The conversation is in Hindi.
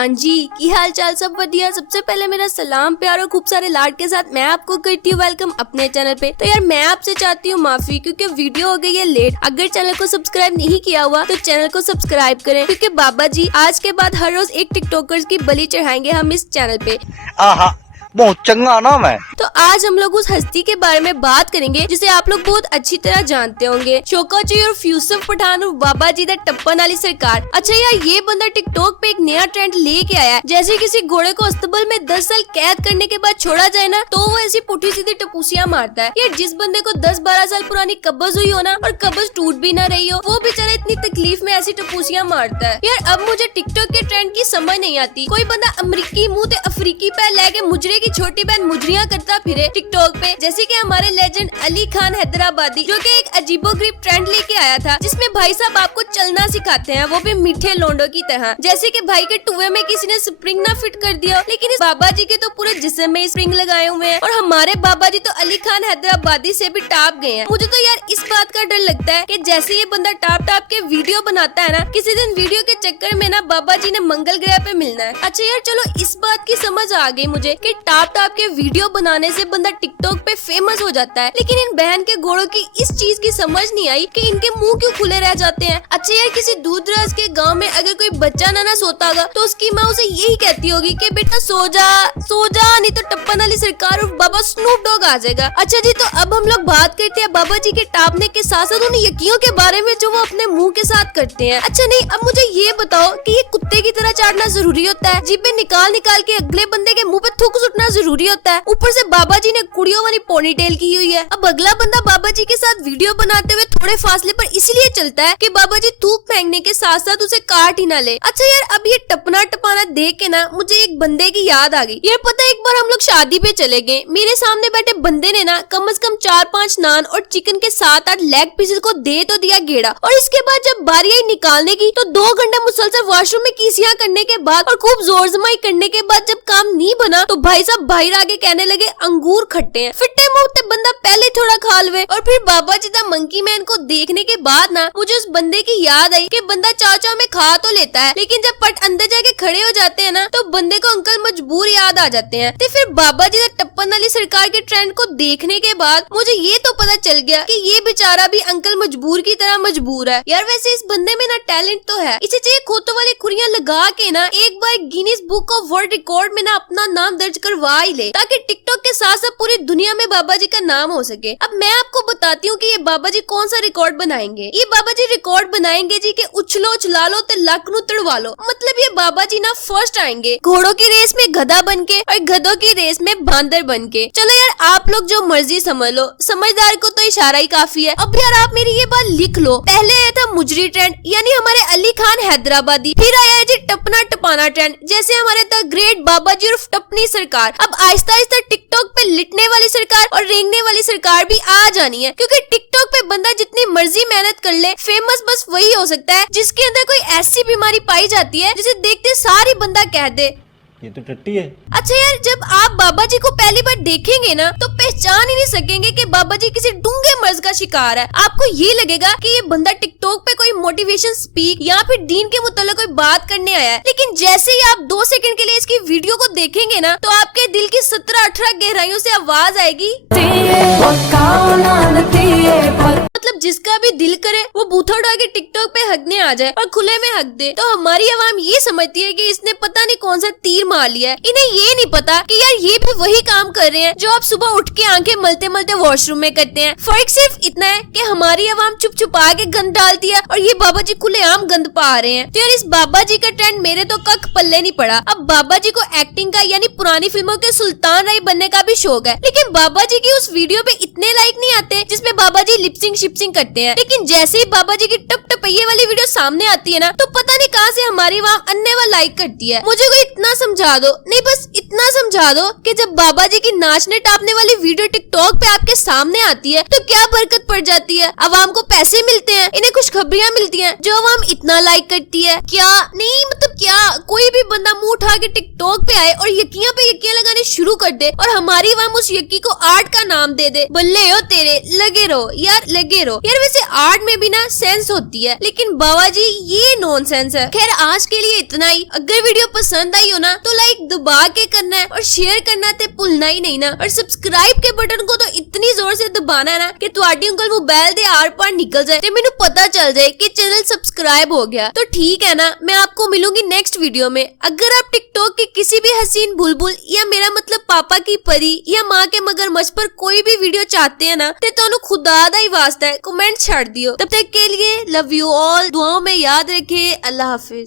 हाँ जी, की हाल चाल सब बढ़िया। सबसे पहले मेरा सलाम प्यार और खूब सारे लाड के साथ मैं आपको करती हूँ वेलकम अपने चैनल पे। तो यार मैं आपसे चाहती हूँ माफी क्योंकि वीडियो हो गई है लेट। अगर चैनल को सब्सक्राइब नहीं किया हुआ तो चैनल को सब्सक्राइब करें क्योंकि बाबा जी आज के बाद हर रोज एक टिकटॉकर्स की बलि चढ़ाएंगे हम इस चैनल पे। आहा, बहुत चंगा नाम है। तो आज हम लोग उस हस्ती के बारे में बात करेंगे जिसे आप लोग बहुत अच्छी तरह जानते होंगे, शौकत जी और यूसुफ पठान और बाबा जी दा टप्पन वाली सरकार। अच्छा यार, ये बंदा टिकटॉक पे एक नया ट्रेंड लेके आया है। जैसे किसी घोड़े को अस्तबल में 10 साल कैद करने के बाद छोड़ा जाए ना, तो वो ऐसी पुठी सीधी टपूसियां मारता है। यार जिस बंदे को 10-12 साल पुरानी कब्ज हुई हो ना और कब्ज टूट भी ना रही हो, वो बेचारा इतनी तकलीफ में ऐसी टपूसियां मारता है। यार अब मुझे टिकटॉक के ट्रेंड की समझ नहीं आती। कोई बंदा अमरीकी मुंह ते अफ्रीकी पैर लेके मुजरे की छोटी बहन मुजरियां करता फिरे टिकटॉक पे, जैसे कि हमारे लेजेंड अली खान हैदराबादी, जो कि एक अजीबोगरीब ट्रेंड लेके आया था जिसमें भाई साहब आपको चलना सिखाते हैं, वो भी मीठे लोंडो की तरह। जैसे कि भाई के टुए में किसी ने स्प्रिंग ना फिट कर दिया, लेकिन इस बाबा जी के तो पूरे जिस्म में स्प्रिंग लगाए हुए हैं और हमारे बाबा जी तो अली खान हैदराबादी से भी टाप गए हैं। मुझे तो यार इस बात का डर लगता है कि जैसे ये बंदा टाप टाप के वीडियो बनाता है ना, किसी दिन वीडियो के चक्कर में ना बाबा जी ने मंगल ग्रह पे मिलना है। अच्छा यार चलो इस बात की समझ आ गई मुझे कि टाप टाप के वीडियो बनाने से बंदा टिकटॉक पे फेमस हो जाता है, लेकिन इन बहन के घोड़ों की इस चीज की समझ नहीं आई कि इनके मुंह क्यों खुले रह जाते हैं। अच्छा यार, किसी दूर दराज के गांव में अगर कोई बच्चा ना सोता होगा तो उसकी माँ उसे यही कहती होगी कि बेटा सो जा, नहीं तो टप्पन वाली सरकार और बाबा स्नूप डॉग आ जाएगा। अच्छा जी, तो अब हम लोग बात करते हैं बाबा जी के टापने के साथ साथ उन यकियों के बारे में जो वो अपने मुंह के साथ करते हैं। अच्छा नहीं, अब मुझे ये बताओ कि ये कुत्ते की तरह चाटना जरूरी होता है? जीभ पे निकाल निकाल के अगले बंदे के मुंह पे थूक सुटना जरूरी होता है? ऊपर से बाबा जी ने कुड़ियों वाली पोनी टेल की हुई है। अब अगला बंदा बाबा जी के साथ वीडियो बनाते हुए थोड़े फासले पर इसलिए चलता है कि बाबा जी थूक फेंकने के साथ साथ उसे काट ही ना ले। अच्छा यार, अब ये टपना टपाना देख के ना मुझे एक बंदे की याद आ गई। यार पता है, एक बार हम लोग शादी पे चले गए, मेरे सामने बैठे बंदे ने ना कम से कम 4-5 नान और चिकन के 7-8 लेग पीसेस को दे तो दिया गेड़ा, और इसके बाद जब बारी आई निकालने की तो 2 घंटे मुसलसल वॉशरूम में कीसियां करने के बाद और खूब जोर जमाई करने के बाद जब काम नहीं बना तो भाई साहब बाहर आके कहने लगे अंगूर खट्टे हैं। फिट्टे मुंह ते बंदा पहले थोड़ा खा लवे। और फिर बाबा जी दा मंकी मैन को देखने के बाद ना मुझे उस बंदे की याद आई कि बंदा चाचा में खा तो लेता है, लेकिन जब पट अंदर जाके खड़े हो जाते हैं ना तो बंदे को अंकल मजबूर याद आ जाते हैं। तो फिर बाबा जी दा टप्पन वाली सरकार के ट्रेंड को देखने के बाद मुझे ये तो पता चल गया कि ये बेचारा भी अंकल मजबूर की तरह मजबूर है। यार वैसे इस बंदे में ना टैलेंट तो है, इसे चाहिए खोतों वाली खुरियां लगा के ना एक बार Guinness book of world record में ना अपना नाम दर्ज करवा ही ले, ताकि टिकटॉक के साथ साथ पूरी दुनिया में बाबा जी का नाम हो सके। अब मैं आपको बताती हूँ कि ये बाबा जी कौन सा रिकॉर्ड बनाएंगे। ये बाबा जी रिकॉर्ड बनाएंगे जी कि उछलो उछला लो ते लक नु तड़वा लो। मतलब ये बाबा जी ना फर्स्ट आएंगे घोड़ों की रेस में गधा बन के और गधों की रेस में बांदर बन के। चलो यार आप लोग जो मर्जी समझ लो, समझदार को तो इशारा ही काफी है। अब यार आप मेरी ये बात लिख लो, पहले आया था मुजरी ट्रेंड यानी हमारे अली खान हैदराबादी, फिर आया है जी टपना टपाना ट्रेंड जैसे हमारे द ग्रेट बाबा जी और टपनी सरकार। अब आहिस्ता आहिस्ता टिकटॉक पे लिटने वाली सरकार और रेंगने वाली सरकार भी आ जानी है, क्योंकि टिकटॉक पे बंदा जितनी मर्जी मेहनत कर ले, फेमस बस वही हो सकता है जिसके अंदर कोई ऐसी बीमारी पाई जाती है जिसे देखते सारी बंदा कह दे ये तो टट्टी है। अच्छा यार, जब आप बाबा जी को पहली बार देखेंगे ना तो पहचान ही नहीं सकेंगे कि बाबा जी किसी डूंगे मर्ज का शिकार है। आपको ये लगेगा कि ये बंदा टिकटॉक पे कोई मोटिवेशन स्पीक या फिर दीन के मुताल्लिक कोई बात करने आया है, लेकिन जैसे ही आप 2 सेकंड के लिए इसकी वीडियो को देखेंगे ना तो आपके दिल की 17-18 गहराइयों से आवाज आएगी, मतलब जिसका भी दिल करे वो बूथा उठा के टिकटॉक पे हकने आ जाए और खुले में हक दे। तो हमारी आवाम ये समझती है कि इसने पता नहीं कौन सा तीर मार लिया है। इन्हें ये नहीं पता कि यार ये भी वही काम कर रहे हैं जो आप सुबह उठ के आंखें मलते मलते वॉशरूम में करते हैं। फर्क सिर्फ इतना है कि हमारी आवाम चुप छुपा के गंद डालती है और ये बाबा जी खुलेआम गंद पा रहे हैं। तो यार इस बाबा जी का ट्रेंड मेरे तो कख पल्ले नहीं पड़ा। अब बाबा जी को एक्टिंग का यानी पुरानी फिल्मों के सुल्तान राय बनने का भी शौक है, लेकिन बाबा जी की उस वीडियो पे इतने लाइक नहीं आते जिसमें बाबा जी लिपसिंग शिपसिंग करते हैं। लेकिन जैसे ही बाबा जी की टप टपैये वाली वीडियो सामने आती है ना तो पता नहीं कहां से हमारी आवाम अन्ने वा लाइक करती है। मुझे कोई इतना समझा दो, नहीं बस इतना समझा दो कि जब बाबा जी की नाचने टापने वाली वीडियो टिकटॉक पे आपके सामने आती है तो क्या बरकत पड़ जाती है। आवाम को पैसे मिलते हैं, इन्हें खुशखबरियां मिलती हैं जो आवाम इतना लाइक करती है। क्या नहीं, मतलब क्या कोई भी बंदा मुंह उठा के टिकटॉक पे आए और यकियां पे यकियां लगाने शुरू कर दे और हमारी आवाम उस यकी को आर्ट का नाम दे दे। बल्ले हो तेरे, लगे रहो यार लगे रहो। यार वैसे आर्ट में भी ना सेंस होती है, लेकिन बाबा जी ये नॉनसेंस है। खैर आज के लिए इतना ही। अगर वीडियो पसंद आई हो ना तो लाइक दबा के करना है और शेयर करना ते भूलना ही नहीं ना। और सब्सक्राइब के बटन को तो इतनी जोर से दबाना है ना कि तुम्हारी उंगल मोबाइल दे आर पार निकल जाए ते मैनू पता चल जाए कि चैनल सब्सक्राइब हो गया। तो ठीक है ना, मैं आपको मिलूंगी नेक्स्ट वीडियो में। अगर आप टिकटॉक की किसी भी हसीन बुलबुल या मेरा मतलब पापा की परी या माँ के मगरमच्छ पर कोई भी वीडियो चाहते हैं ना ते तो खुदा दा ही वास्ता है कमेंट छाड़ दियो। तब तक के लिए लव यू ऑल, दुआओं में याद रखे। अल्लाह हाफिज।